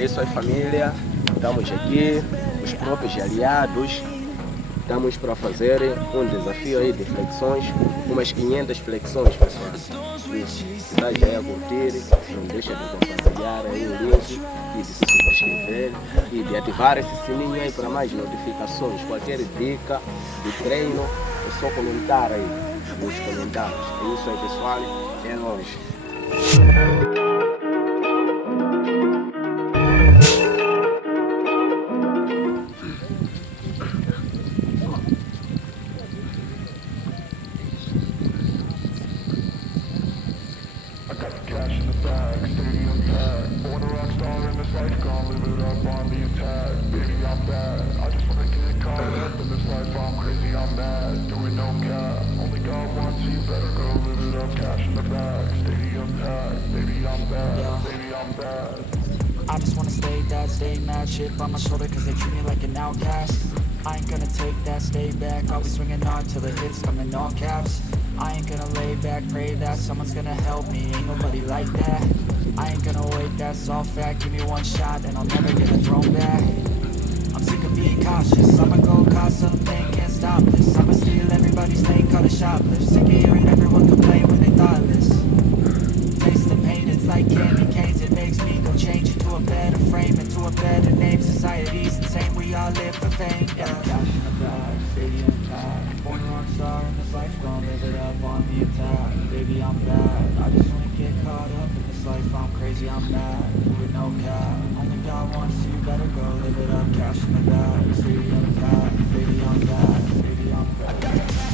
É isso aí, família. Estamos aqui, os próprios aliados. Estamos para fazer um desafio aí de flexões, umas 500 flexões, pessoal. Isso, se está já a curtir, não deixa de compartilhar aí o link e de se subscrever e de ativar esse sininho aí para mais notificações. Qualquer dica de treino é só comentar aí nos comentários. É isso aí, pessoal. É nóis. I just wanna stay bad, stay mad, chip on my shoulder cause they treat me like an outcast. I ain't gonna take that, stay back, I'll be swinging on till the hits come in all caps. I ain't gonna lay back, pray that someone's gonna help me, ain't nobody like that. I ain't gonna wait, that's all fact, give me one shot and I'll never get it thrown back. I'm sick of being cautious, I'ma go cause something, can't stop this. I'ma steal everybody's thing, call it shoplift. Sick of hearing everyone complain when they thoughtless. Taste the pain, it's like candy canes. It makes me go change into a better frame, into a better name. Society's insane, we all live for fame. Yeah. Cash in the bag, stadium packed. Born a rock star in this life, gon' live it up on the attack. Baby, I'm bad. I just wanna get caught up in this life. I'm crazy, I'm mad. With no cap. Only God wants you, better go live it up. Cash in the bag, stadium packed. Baby, I'm bad. Baby, I'm bad.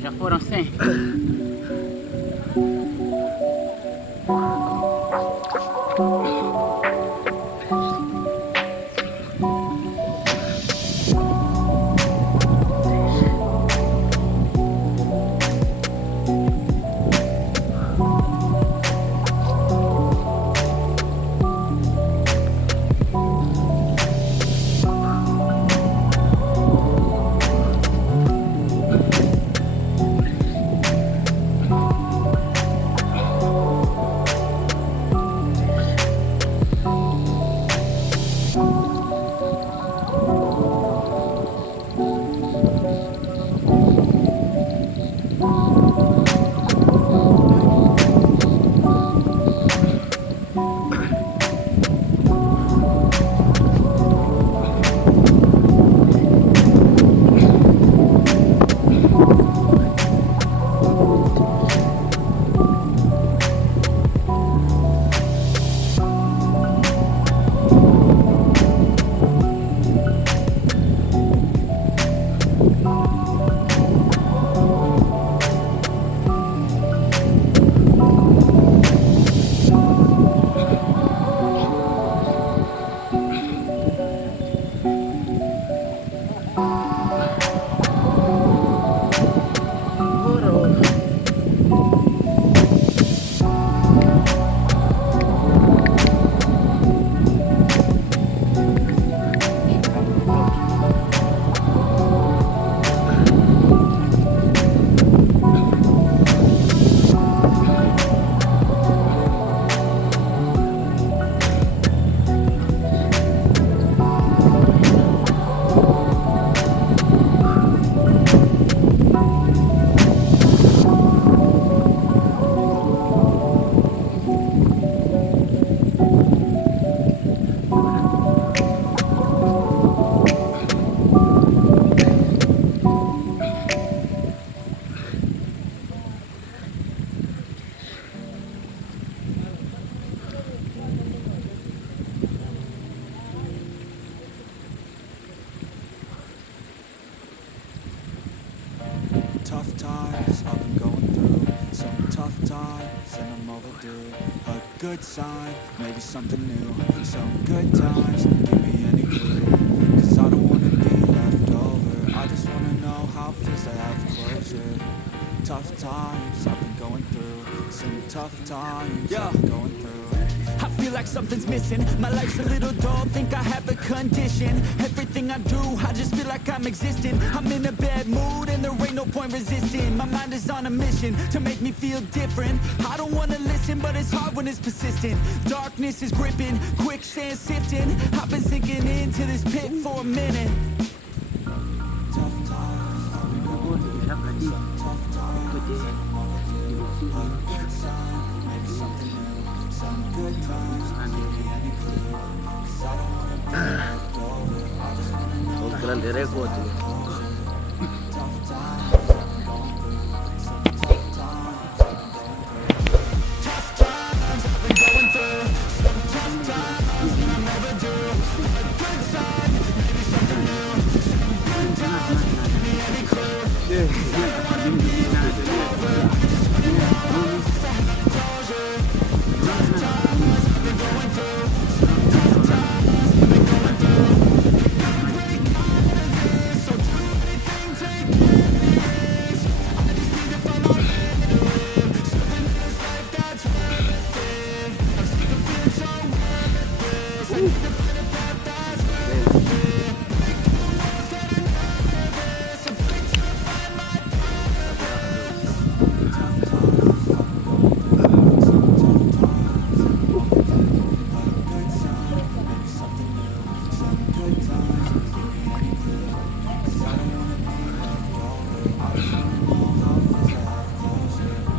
Já foram 100? tough times I've been going through, some tough times and I'm overdue. A good sign, maybe something new, some good times, give me any clue. Cause I don't wanna be left over, I just wanna know how it feels to have closure. Tough times I've been going through, some tough times I've been going through. I feel like something's missing, my life's a little dull, think I have a condition. Everything I do, I just feel like I'm existing. I'm in a bad mood and there ain't no point resisting. My mind is on a mission to make me feel different. I don't wanna listen, but it's hard when it's persistent. Darkness is gripping, quicksand sifting. I've been sinking into this pit for a minute. Tough times, I've been going through some tough times. Good sign, maybe something new. Some good times, give me any clue. Cause I don't wanna be left over, I just wanna know how grande record. tough times I've been going through. Some tough times I've been going through. Tough times I've been going through. Some tough times and I'll never do. A good sign, maybe something new. Some good times, give me any clue. I don't wanna be left over, I just wanna know how it feels to have closure. Tough times I've been going through. Some tough times I've been going through. Gotta break out of this, so do anything, take place. I just need to find my rhythm. Something in this life that's worth it. I'm sick of feeling so worthless. I need to find a path that's worth it. Break through the walls that are nervous. I'm free to find my purpose. Tough times I've been going through. Some tough times and I'm overdue. A good sign, maybe something new. Some good times, give me any clue. Cause I don't wanna be left over, I just wanna know how it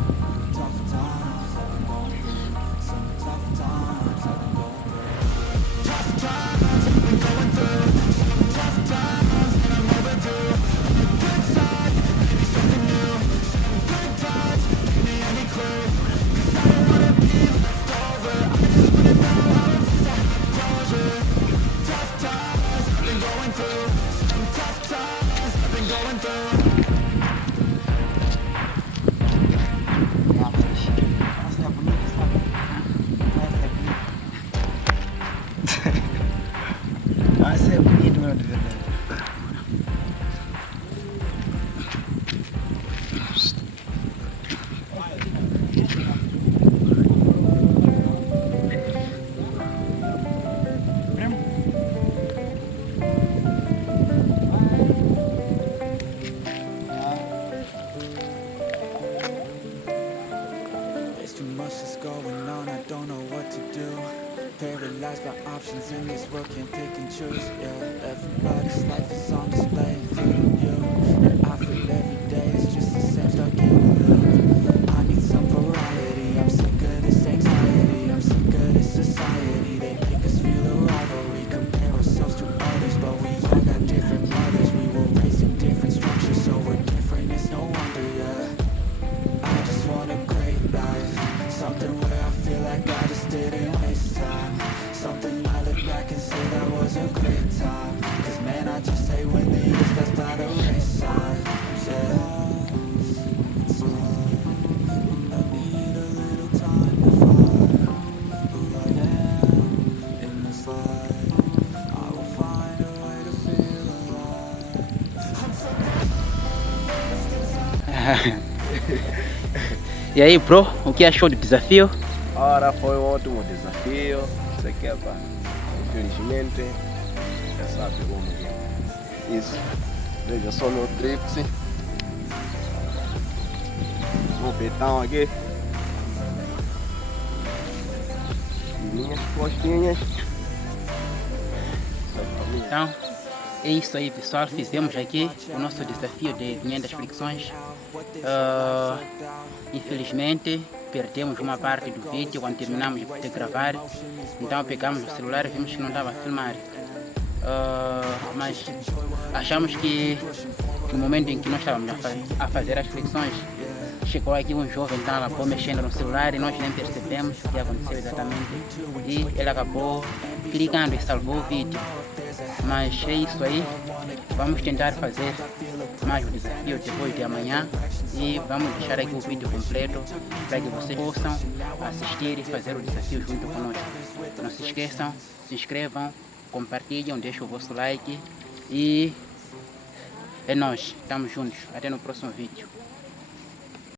feels to have closure. Tough times I've been going through. Some tough times I've been going through. Tough times I've been going through. Some tough times and I'm overdue. A good sign, maybe something new. Some good times, give me any clue. Cause I don't wanna be left over, I just wanna know how it feels to have closure. Tough times I've been going through. Some tough times I've been going through. Essa é bonito, meu, de verdade. There's too much that's going on, I don't know what to do. Paralyzed by options in this world, can't pick and choose. Yeah, everybody's life is on display, including you. And I feel every day is just the same, stuck in a loop. I need some variety, I'm sick of this anxiety. I'm sick of this society, they make us feel a rivalry. Compare ourselves to others, but we all got different mothers. We were raised in different structures, so we're different, it's no wonder, yeah. I just want a great life, something where I feel like I just didn't waste time. Something I look back and say that was a great time. Cause man, I just hate when the years pass by the wayside. It's hard, and I need a little time to find who I am in this life. I will find a way to feel alive. I'm so E aí, bro, o que achou do desafio? Ora, foi um ótimo desafio. Isso aqui é pá. Infelizmente, já sabe como é. Isso. Veja só meu tríplice. Um petão aqui. E minhas costinhas. Então, é isso aí, pessoal. Fizemos aqui o nosso desafio de 500 flexões. Infelizmente, perdemos uma parte do vídeo quando terminamos de gravar. Então, pegamos o celular e vimos que não estava a filmar. Mas achamos que no momento em que nós estávamos a fazer as flexões, chegou aqui um jovem, então ela acabou mexendo no celular e nós nem percebemos o que aconteceu exatamente. E ele acabou clicando e salvou o vídeo. Mas é isso aí, vamos tentar fazer mais o desafio depois de amanhã e vamos deixar aqui o vídeo completo para que vocês possam assistir e fazer o desafio junto conosco. Não se esqueçam, se inscrevam, compartilhem, deixem o vosso like e é nóis, estamos juntos, até no próximo vídeo.